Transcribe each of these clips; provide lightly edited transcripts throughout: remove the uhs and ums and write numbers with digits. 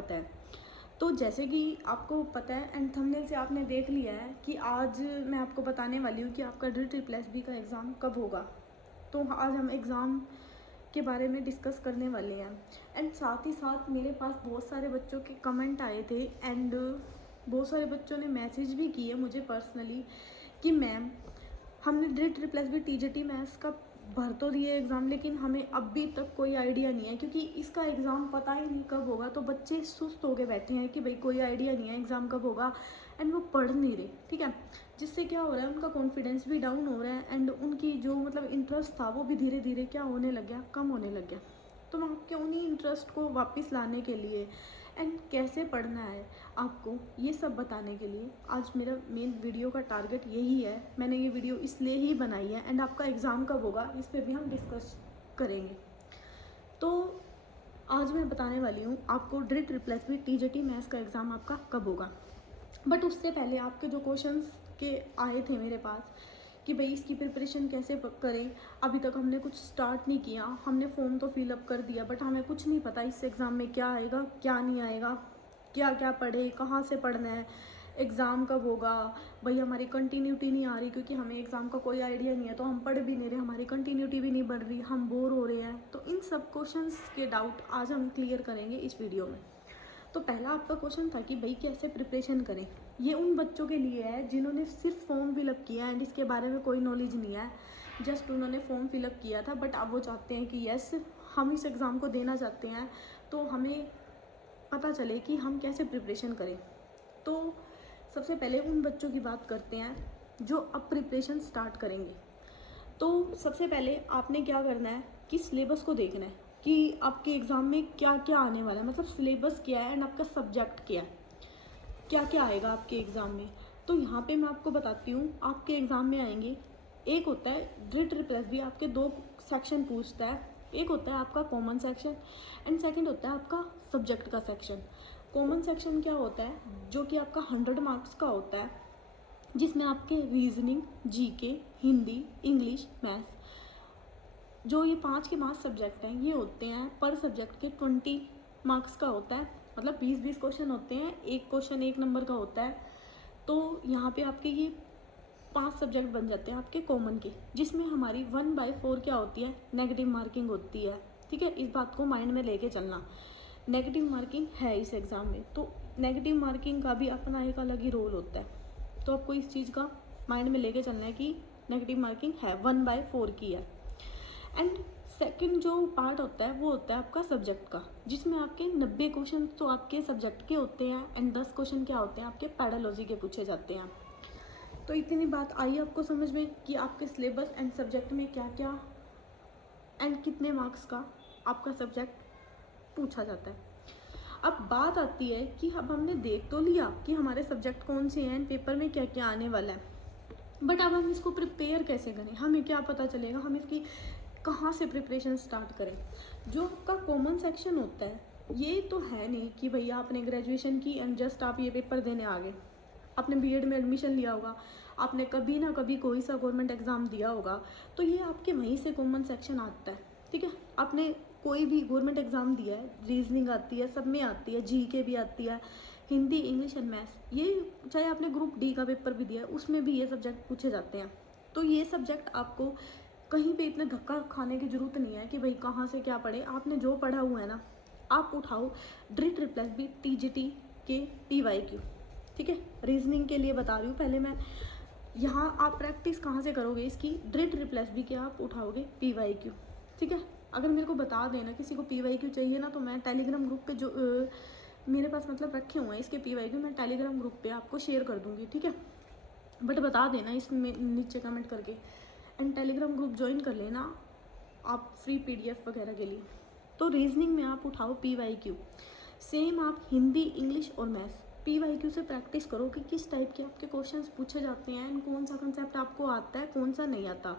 स्वागत है। तो जैसे कि आपको पता है एंड थंबनेल से आपने देख लिया है कि आज मैं आपको बताने वाली हूँ कि आपका DSSB का एग्ज़ाम कब होगा। तो आज हम एग्ज़ाम के बारे में डिस्कस करने वाले हैं एंड साथ ही साथ मेरे पास बहुत सारे बच्चों के कमेंट आए थे एंड बहुत सारे बच्चों ने मैसेज भी किए मुझे पर्सनली कि मैम हमने DSSB TGT मैथ्स का भर तो दिए एग्ज़ाम, लेकिन हमें अभी तक कोई आइडिया नहीं है क्योंकि इसका एग्ज़ाम पता ही नहीं कब होगा। तो बच्चे सुस्त होके बैठे हैं कि भाई कोई आइडिया नहीं है एग्ज़ाम कब होगा एंड वो पढ़ नहीं रहे, ठीक है। जिससे क्या हो रहा है, उनका कॉन्फिडेंस भी डाउन हो रहा है एंड उनकी जो मतलब इंटरेस्ट था वो भी धीरे धीरे क्या होने लग गया, कम होने लग गया। तो मैं आपके उन्हीं इंटरेस्ट को वापस लाने के लिए एंड कैसे पढ़ना है आपको ये सब बताने के लिए आज मेरा मेन वीडियो का टारगेट यही है। मैंने ये वीडियो इसलिए ही बनाई है एंड आपका एग्ज़ाम कब होगा इस पर भी हम डिस्कस करेंगे। तो आज मैं बताने वाली हूँ आपको DSSB TGT मैथ्स का एग्ज़ाम आपका कब होगा। बट उससे पहले आपके जो क्वेश्चंस के आए थे मेरे पास कि भाई इसकी प्रिपरेशन कैसे करें, अभी तक हमने कुछ स्टार्ट नहीं किया, हमने फॉर्म तो फिलअप कर दिया बट हमें कुछ नहीं पता इस एग्ज़ाम में क्या आएगा क्या नहीं आएगा, क्या क्या पढ़े, कहाँ से पढ़ना है, एग्ज़ाम कब होगा, भाई हमारी कंटिन्यूटी नहीं आ रही क्योंकि हमें एग्ज़ाम का कोई आइडिया नहीं है तो हम पढ़ भी नहीं रहे, हमारी कंटिन्यूटी भी नहीं बढ़ रही, हम बोर हो रहे हैं। तो इन सब क्वेश्चंस के डाउट आज हम क्लियर करेंगे इस वीडियो में। तो पहला आपका क्वेश्चन था कि भाई कैसे प्रिपरेशन करें। ये उन बच्चों के लिए है जिन्होंने सिर्फ फॉर्म फिलअप किया एंड इसके बारे में कोई नॉलेज नहीं है, जस्ट उन्होंने फॉर्म फिलअप किया था बट अब वो चाहते हैं कि यस हम इस एग्ज़ाम को देना चाहते हैं तो हमें पता चले कि हम कैसे प्रिपरेशन करें। तो सबसे पहले उन बच्चों की बात करते हैं जो अब प्रिपरेशन स्टार्ट करेंगे। तो सबसे पहले आपने क्या करना है कि सिलेबस को देखना है कि आपके एग्ज़ाम में क्या क्या आने वाला है, मतलब सिलेबस क्या है एंड आपका सब्जेक्ट क्या है, क्या क्या आएगा आपके एग्ज़ाम में। तो यहाँ पे मैं आपको बताती हूँ आपके एग्ज़ाम में आएंगे, एक होता है DSSB आपके दो सेक्शन पूछता है, एक होता है आपका कॉमन सेक्शन एंड सेकंड होता है आपका सब्जेक्ट का सेक्शन। कॉमन सेक्शन क्या होता है, जो कि आपका 100 मार्क्स का होता है, जिसमें आपके reasoning, GK, Hindi, English, maths, जो ये 5 सब्जेक्ट हैं ये होते हैं पर सब्जेक्ट के 20 मार्क्स का होता है, मतलब 20-20 क्वेश्चन होते हैं, एक क्वेश्चन 1 नंबर का होता है। तो यहाँ पे आपके ये 5 सब्जेक्ट बन जाते हैं आपके कॉमन के, जिसमें हमारी 1/4 क्या होती है, नेगेटिव मार्किंग होती है, ठीक है। इस बात को माइंड में लेके चलना, नेगेटिव मार्किंग है इस एग्ज़ाम में, तो नेगेटिव मार्किंग का भी अपना एक अलग ही रोल होता है। तो आपको इस चीज़ का माइंड में लेके चलना है कि नेगेटिव मार्किंग है, 1/4 की है। एंड सेकंड जो पार्ट होता है वो होता है आपका सब्जेक्ट का, जिसमें आपके 90 क्वेश्चन तो आपके सब्जेक्ट के होते हैं एंड 10 क्वेश्चन क्या होते हैं आपके पैडोलॉजी के पूछे जाते हैं। तो इतनी बात आई आपको समझ में कि आपके सिलेबस एंड सब्जेक्ट में क्या क्या एंड कितने मार्क्स का आपका सब्जेक्ट पूछा जाता है। अब बात आती है कि अब हमने देख तो लिया कि हमारे सब्जेक्ट कौन से हैं एंड पेपर में क्या क्या आने वाला है, बट अब हम इसको प्रिपेयर कैसे करें, हमें क्या पता चलेगा, हम इसकी कहाँ से प्रिपरेशन स्टार्ट करें। जो आपका कॉमन सेक्शन होता है ये तो है नहीं कि भैया आपने ग्रेजुएशन की एंड जस्ट आप ये पेपर देने आ गए, आपने BEd में एडमिशन लिया होगा, आपने कभी ना कभी कोई सा गवर्नमेंट एग्ज़ाम दिया होगा, तो ये आपके वहीं से कॉमन सेक्शन आता है, ठीक है। आपने कोई भी गवर्नमेंट एग्ज़ाम दिया है, रीजनिंग आती है, सब में आती है, GK भी आती है, हिंदी, इंग्लिश एंड मैथ्स, ये चाहे आपने ग्रुप D का पेपर भी दिया है उसमें भी ये सब्जेक्ट पूछे जाते हैं। तो ये सब्जेक्ट आपको कहीं पे इतना धक्का खाने की ज़रूरत नहीं है कि भाई कहाँ से क्या पढ़े, आपने जो पढ़ा हुआ है ना आप उठाओ DSSB TGT के PYQ, ठीक है। रीजनिंग के लिए बता रही हूँ पहले मैं, यहाँ आप प्रैक्टिस कहाँ से करोगे इसकी, DSSB के आप उठाओगे PYQ, ठीक है। अगर मेरे को बता देना किसी को PYQ चाहिए ना तो मैं टेलीग्राम ग्रुप पे जो मेरे पास मतलब रखे हुए हैं इसके PYQ मैं टेलीग्राम ग्रुप पे आपको शेयर कर दूँगी, ठीक है। बट बता देना इसमें नीचे कमेंट करके एंड टेलीग्राम ग्रुप ज्वाइन कर लेना आप फ्री PDF वगैरह के लिए। तो रीजनिंग में आप उठाओ PYQ, सेम आप हिंदी, इंग्लिश और मैथ्स PYQ से प्रैक्टिस करो कि किस टाइप के आपके क्वेश्चंस पूछे जाते हैं एंड कौन सा कंसेप्ट आपको आता है कौन सा नहीं आता।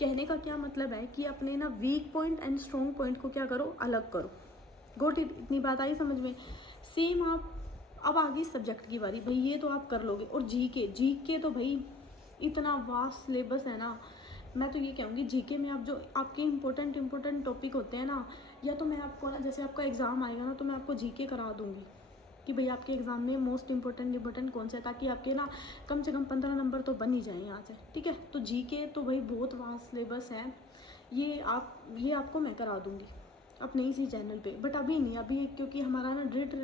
कहने का क्या मतलब है कि अपने ना weak point and strong point को क्या करो, अलग करो। गोट इतनी बात आई समझ में। सेम आप अब आ गई सब्जेक्ट की बारी, भाई ये तो आप कर लोगे। और GK तो भाई इतना वास्ट सिलेबस है ना, मैं तो ये कहूँगी GK में आप जो आपके इंपॉर्टेंट टॉपिक होते हैं ना, या तो मैं आपको ना जैसे आपका एग्ज़ाम आएगा ना तो मैं आपको GK करा दूँगी, कि भाई आपके एग्ज़ाम में मोस्ट इंपॉर्टेंट कौन सा है, ताकि आपके ना कम से कम 15 नंबर तो बन ही जाएँ यहाँ से, ठीक है। तो जीके तो भाई बहुत वास्ट सिलेबस है, ये आपको मैं करा दूँगी अपने इसी चैनल पे, बट अभी नहीं, अभी क्योंकि हमारा ना ड्रिट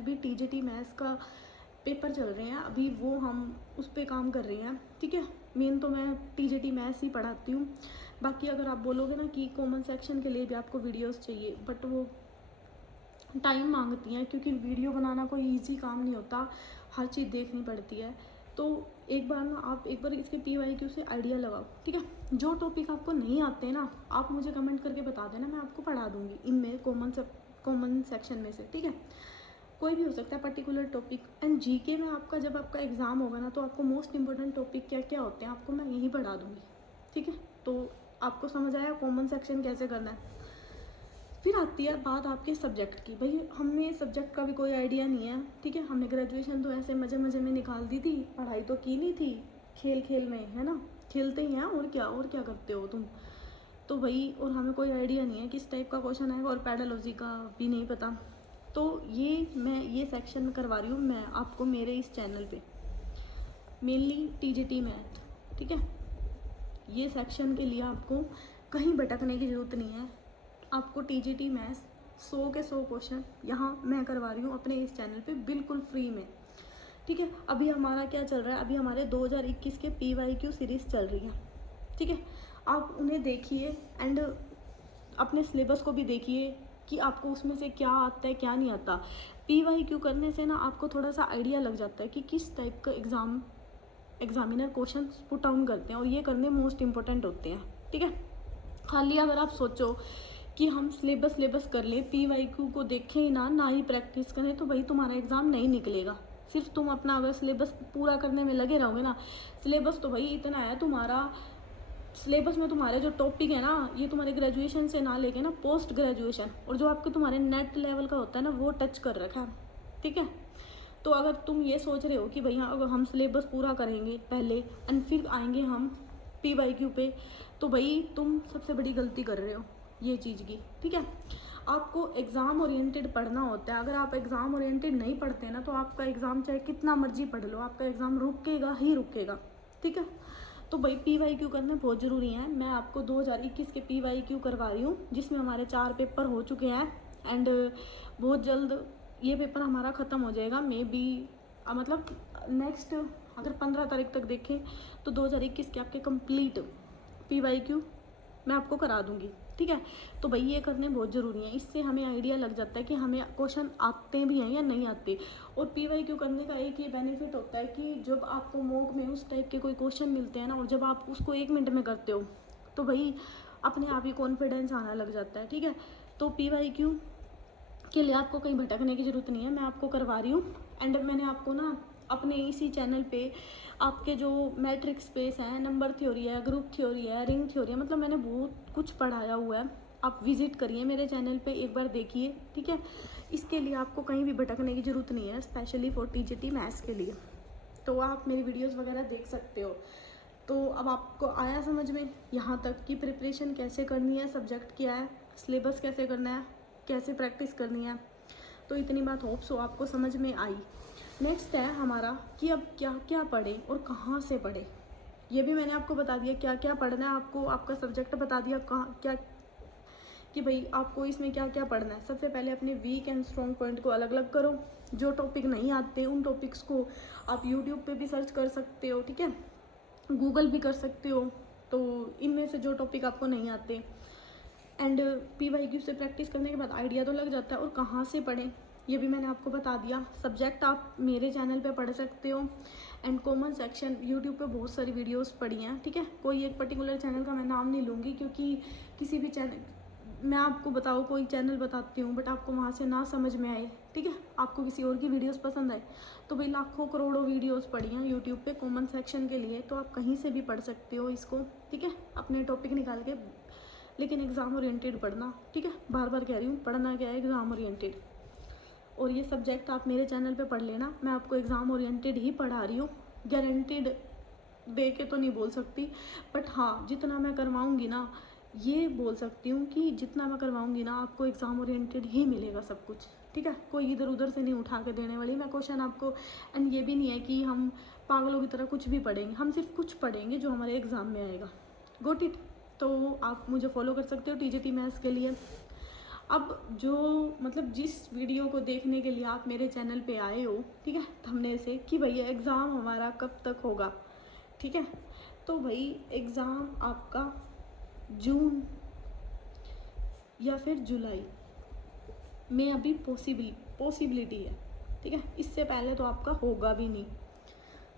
भी टीजीटी मैथ्स का पेपर चल रहे हैं अभी, वो हम उस पर काम कर रहे हैं, ठीक है। मेन तो मैं टीजीटी मैथ्स ही पढ़ाती हूँ, बाकी अगर आप बोलोगे ना कि कॉमन सेक्शन के लिए भी आपको वीडियोस चाहिए, बट वो टाइम मांगती हैं, क्योंकि वीडियो बनाना कोई इजी काम नहीं होता, हर चीज़ देखनी पड़ती है। तो एक बार ना आप एक बार इसके PYQ से आइडिया लगाओ, ठीक है। जो टॉपिक आपको नहीं आते ना, आप मुझे कमेंट करके बता देना, मैं आपको पढ़ा दूँगी इनमें कॉमन सेक्शन में से, ठीक है। कोई भी हो सकता है पर्टिकुलर टॉपिक। एंड जीके में आपका जब आपका एग्ज़ाम होगा ना, तो आपको मोस्ट इंपॉर्टेंट टॉपिक क्या क्या होते हैं आपको मैं यही पढ़ा दूँगी, ठीक है। तो आपको समझ आया कॉमन सेक्शन कैसे करना है। फिर आती है बात आपके सब्जेक्ट की। भाई हमें सब्जेक्ट का भी कोई आइडिया नहीं है, ठीक है। हमने ग्रेजुएशन तो ऐसे मज़े मज़े में निकाल दी थी, पढ़ाई तो की नहीं थी, खेल खेल में, है ना, खेलते ही हैं, और क्या करते हो तुम। तो भाई और हमें कोई आइडिया नहीं है किस टाइप का क्वेश्चन आएगा, और पैडोलॉजी का भी नहीं पता। तो मैं ये सेक्शन करवा रही हूँ मैं आपको मेरे इस चैनल पे, मेनली टीजीटी मैथ, ठीक है। ये सेक्शन के लिए आपको कहीं भटकने की ज़रूरत नहीं है, आपको टीजीटी मैथ्स 100 के 100 क्वेश्चन यहाँ मैं करवा रही हूँ अपने इस चैनल पे बिल्कुल फ्री में, ठीक है। अभी हमारा क्या चल रहा है, अभी हमारे 2021 के PYQ सीरीज़ चल रही है, ठीक है। आप उन्हें देखिए एंड अपने सिलेबस को भी देखिए कि आपको उसमें से क्या आता है क्या नहीं आता। PYQ करने से ना आपको थोड़ा सा आइडिया लग जाता है कि किस टाइप का एग्जामिनर क्वेश्चन पुट डाउन करते हैं, और ये करने मोस्ट इंपॉर्टेंट होते हैं, ठीक है। खाली अगर आप सोचो कि हम सिलेबस कर लें, PYQ को देखें ही ना ही प्रैक्टिस करें, तो भाई तुम्हारा एग्ज़ाम नहीं निकलेगा। सिर्फ तुम अपना अगर सिलेबस पूरा करने में लगे रहोगे ना, सिलेबस तो भाई इतना है तुम्हारा, सिलेबस में तुम्हारे जो टॉपिक है ना, ये तुम्हारे ग्रेजुएशन से ना लेके ना पोस्ट ग्रेजुएशन, और जो आपके तुम्हारे नेट लेवल का होता है ना, वो टच कर रखा है, ठीक है। तो अगर तुम ये सोच रहे हो कि भैया अगर हम सिलेबस पूरा करेंगे पहले एंड फिर आएंगे हम PYQ पे, तो भाई तुम सबसे बड़ी गलती कर रहे हो ये चीज़ की, ठीक है। आपको एग्ज़ाम ओरिएंटेड पढ़ना होता है। अगर आप एग्ज़ाम ओरिएंटेड नहीं पढ़ते ना, तो आपका एग्ज़ाम चाहे कितना मर्जी पढ़ लो, आपका एग्ज़ाम रुकेगा ही रुकेगा, ठीक है। तो भाई PYQ करना बहुत ज़रूरी है। मैं आपको 2021 के PYQ करवा रही हूँ, जिसमें हमारे 4 पेपर हो चुके हैं एंड बहुत जल्द ये पेपर हमारा ख़त्म हो जाएगा। मे बी मतलब नेक्स्ट अगर 15 तारीख तक देखें तो 2021 के आपके कंप्लीट PYQ मैं आपको करा दूंगी, ठीक है। तो भाई ये करने बहुत ज़रूरी है, इससे हमें आइडिया लग जाता है कि हमें क्वेश्चन आते भी हैं या नहीं आते। और PYQ करने का एक ये बेनिफिट होता है कि जब आपको मॉक में उस टाइप के कोई क्वेश्चन मिलते हैं ना, और जब आप उसको 1 मिनट में करते हो, तो भाई अपने आप ही कॉन्फिडेंस आना लग जाता है, ठीक है। तो PYQ के लिए आपको कहीं भटकने की ज़रूरत नहीं है, मैं आपको करवा रही हूँ। एंड मैंने आपको ना अपने इसी चैनल पे आपके जो मैट्रिक्स स्पेस है, नंबर थ्योरी है, ग्रुप थ्योरी है, रिंग थ्योरी है, मतलब मैंने बहुत कुछ पढ़ाया हुआ है। आप विज़िट करिए मेरे चैनल पे, एक बार देखिए, ठीक है। इसके लिए आपको कहीं भी भटकने की ज़रूरत नहीं है, स्पेशली फॉर TGT मैथ्स के लिए। तो आप मेरी वीडियोज़ वगैरह देख सकते हो। तो अब आपको आया समझ में यहाँ तक कि प्रिपरेशन कैसे करनी है, सब्जेक्ट क्या है, सिलेबस कैसे करना है, कैसे प्रैक्टिस करनी है। तो इतनी बात होप सो आपको समझ में आई। नेक्स्ट है हमारा कि अब क्या क्या पढ़े और कहाँ से पढ़े। ये भी मैंने आपको बता दिया क्या क्या पढ़ना है, आपको आपका सब्जेक्ट बता दिया कहाँ क्या, कि भाई आपको इसमें क्या क्या पढ़ना है। सबसे पहले अपने वीक एंड स्ट्रॉन्ग पॉइंट को अलग अलग करो। जो टॉपिक नहीं आते उन टॉपिक्स को आप यूट्यूब पे भी सर्च कर सकते हो, ठीक है, गूगल भी कर सकते हो। तो इनमें से जो टॉपिक आपको नहीं आते, एंड PYQ से प्रैक्टिस करने के बाद आइडिया तो लग जाता है। और कहाँ से पढ़ें ये भी मैंने आपको बता दिया। सब्जेक्ट आप मेरे चैनल पे पढ़ सकते हो, एंड कॉमन सेक्शन यूट्यूब पे बहुत सारी वीडियोस पड़ी हैं, ठीक है। कोई एक पर्टिकुलर चैनल का मैं नाम नहीं लूँगी, क्योंकि किसी भी चैनल मैं आपको बताऊँ कोई चैनल बताती हूँ, बट आपको वहाँ से ना समझ में आए, ठीक है, आपको किसी और की वीडियोस पसंद आए, तो भाई लाखों करोड़ों वीडियोस पड़ी हैं यूट्यूब पे कॉमन सेक्शन के लिए, तो आप कहीं से भी पढ़ सकते हो इसको, ठीक है, अपने टॉपिक निकाल के। लेकिन एग्ज़ाम ओरिएंटेड पढ़ना, ठीक है, बार बार कह रही हूँ, पढ़ना क्या है, एग्ज़ाम ओरिएंटेड। और ये सब्जेक्ट आप मेरे चैनल पे पढ़ लेना, मैं आपको एग्ज़ाम ओरिएंटेड ही पढ़ा रही हूँ। गारंटीड दे के तो नहीं बोल सकती, बट हाँ जितना मैं करवाऊँगी ना ये बोल सकती हूँ कि जितना मैं करवाऊँगी ना, आपको एग्ज़ाम ओरिएंटेड ही मिलेगा सब कुछ, ठीक है। कोई इधर उधर से नहीं उठा के देने वाली मैं क्वेश्चन आपको। एंड ये भी नहीं है कि हम पागलों की तरह कुछ भी पढ़ेंगे, हम सिर्फ कुछ पढ़ेंगे जो हमारे एग्ज़ाम में आएगा। Got it. तो आप मुझे फॉलो कर सकते हो टीजीटी मैथ्स के लिए। अब जो मतलब जिस वीडियो को देखने के लिए आप मेरे चैनल पे आए हो, ठीक है, थंबनेल से, कि भैया एग्ज़ाम हमारा कब तक होगा, ठीक है, तो भाई एग्ज़ाम आपका जून या फिर जुलाई में अभी पॉसिबिलिटी है, ठीक है। इससे पहले तो आपका होगा भी नहीं,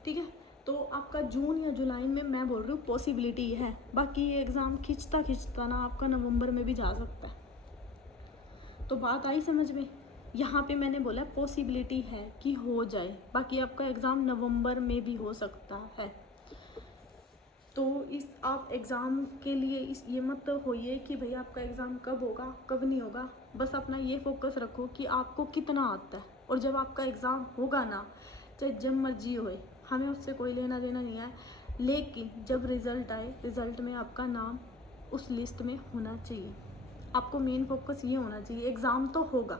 ठीक है। तो आपका जून या जुलाई में मैं बोल रही हूँ पॉसिबिलिटी है। बाकी ये एग्ज़ाम खिंचता ना आपका नवंबर में भी जा सकता है। तो बात आई समझ में। यहाँ पे मैंने बोला पॉसिबिलिटी है कि हो जाए, बाकी आपका एग्ज़ाम नवंबर में भी हो सकता है। तो इस आप एग्ज़ाम के लिए इस ये मत होइए कि भैया आपका एग्ज़ाम कब होगा कब नहीं होगा। बस अपना ये फोकस रखो कि आपको कितना आता है, और जब आपका एग्ज़ाम होगा ना, चाहे जब मर्जी होए, हमें उससे कोई लेना देना नहीं है। लेकिन जब रिज़ल्ट आए, रिज़ल्ट में आपका नाम उस लिस्ट में होना चाहिए। आपको मेन फोकस ये होना चाहिए। एग्ज़ाम तो होगा,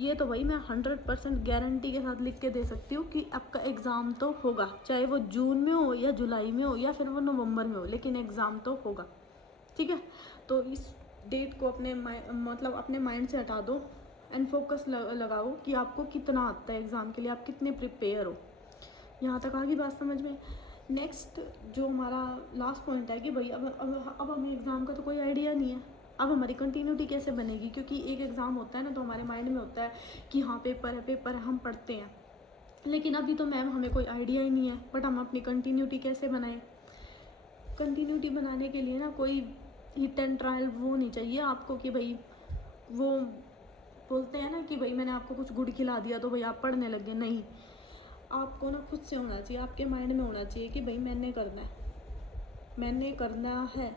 ये तो भाई मैं 100% गारंटी के साथ लिख के दे सकती हूँ कि आपका एग्ज़ाम तो होगा, चाहे वो जून में हो या जुलाई में हो या फिर वो नवंबर में हो, लेकिन एग्ज़ाम तो होगा, ठीक है। तो इस डेट को अपने मतलब अपने माइंड से हटा दो एंड फोकस लगाओ कि आपको कितना आता है एग्ज़ाम के लिए, आप कितने प्रिपेयर हो। यहाँ तक आ गई बात समझ में। नेक्स्ट जो हमारा लास्ट पॉइंट है कि भाई अब हमें एग्ज़ाम का तो कोई आइडिया नहीं है, अब हमारी कंटिन्यूटी कैसे बनेगी, क्योंकि एक एग्ज़ाम होता है ना, तो हमारे माइंड में होता है कि हाँ पेपर है हम पढ़ते हैं, लेकिन अभी तो मैम हमें कोई आइडिया ही नहीं है, बट हम अपनी कंटिन्यूटी कैसे बनाएं। कंटिन्यूटी बनाने के लिए ना कोई हिट एंड ट्रायल वो नहीं चाहिए आपको कि भाई वो बोलते हैं ना कि भाई मैंने आपको कुछ गुड़ खिला दिया तो भाई आप पढ़ने लग गए। नहीं, आपको ना खुद से होना चाहिए, आपके माइंड में होना चाहिए कि भाई मैंने करना है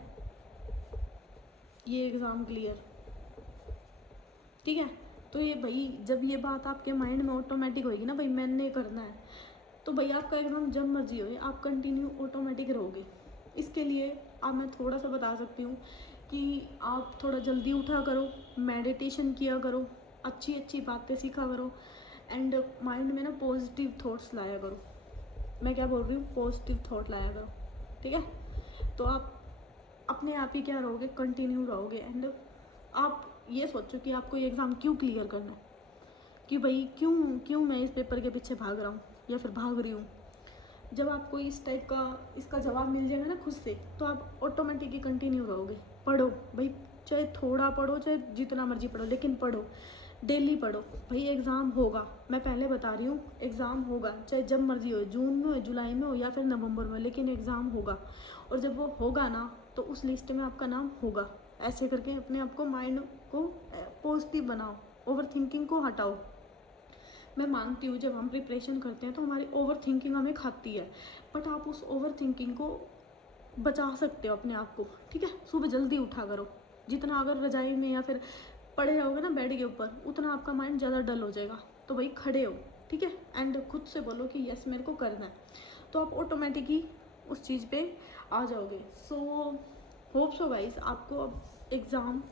ये एग्ज़ाम क्लियर, ठीक है। तो ये भाई जब ये बात आपके माइंड में ऑटोमेटिक होगी ना, भाई मैंने करना है, तो भाई आपका एग्ज़ाम जब मर्जी हो आप कंटिन्यू ऑटोमेटिक रहोगे। इसके लिए अब मैं थोड़ा सा बता सकती हूँ कि आप थोड़ा जल्दी उठा करो, मेडिटेशन किया करो, अच्छी अच्छी बातें सीखा करो, एंड माइंड में ना पॉजिटिव थॉट्स लाया करो। मैं क्या बोल रही हूँ, पॉजिटिव थॉट लाया करो, ठीक है। तो आप अपने आप ही क्या रहोगे, कंटिन्यू रहोगे। एंड आप ये सोचो कि आपको ये एग्ज़ाम क्यों क्लियर करना है, कि भाई क्यों मैं इस पेपर के पीछे भाग रहा हूँ या फिर भाग रही हूँ। जब आपको इस टाइप का इसका जवाब मिल जाएगा ना खुद से, तो आप ऑटोमेटिकली कंटिन्यू रहोगे। पढ़ो भाई, चाहे थोड़ा पढ़ो चाहे जितना मर्जी पढ़ो, लेकिन पढ़ो, डेली पढ़ो। भाई एग्ज़ाम होगा, मैं पहले बता रही हूँ, एग्ज़ाम होगा चाहे जब मर्जी हो, जून में हो, जुलाई में हो या फिर नवंबर में, लेकिन एग्ज़ाम होगा। और जब वो होगा ना, तो उस लिस्ट में आपका नाम होगा। ऐसे करके अपने आप को, माइंड को पॉजिटिव बनाओ, ओवर थिंकिंग को हटाओ। मैं मानती हूँ जब हम प्रिपरेशन करते हैं तो हमारी ओवर थिंकिंग हमें खाती है, बट आप उस ओवर थिंकिंग को बचा सकते हो अपने आप को, ठीक है। सुबह जल्दी उठा करो, जितना अगर रजाई में या फिर पड़े रहोगे ना बेड के ऊपर, उतना आपका माइंड ज़्यादा डल हो जाएगा। तो भाई खड़े हो, ठीक है, एंड खुद से बोलो कि यस मेरे को करना है, तो आप ऑटोमेटिक ही उस चीज़ पे आ जाओगे। सो होप सो गाइस, आपको अब एग्ज़ाम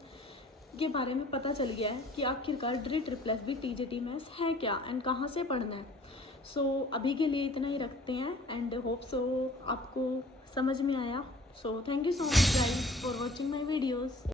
के बारे में पता चल गया है कि आखिरकार D triple S B TGT maths है क्या एंड कहाँ से पढ़ना है। सो अभी के लिए इतना ही रखते हैं, एंड होप सो आपको समझ में आया। So thank you so much guys for watching my videos.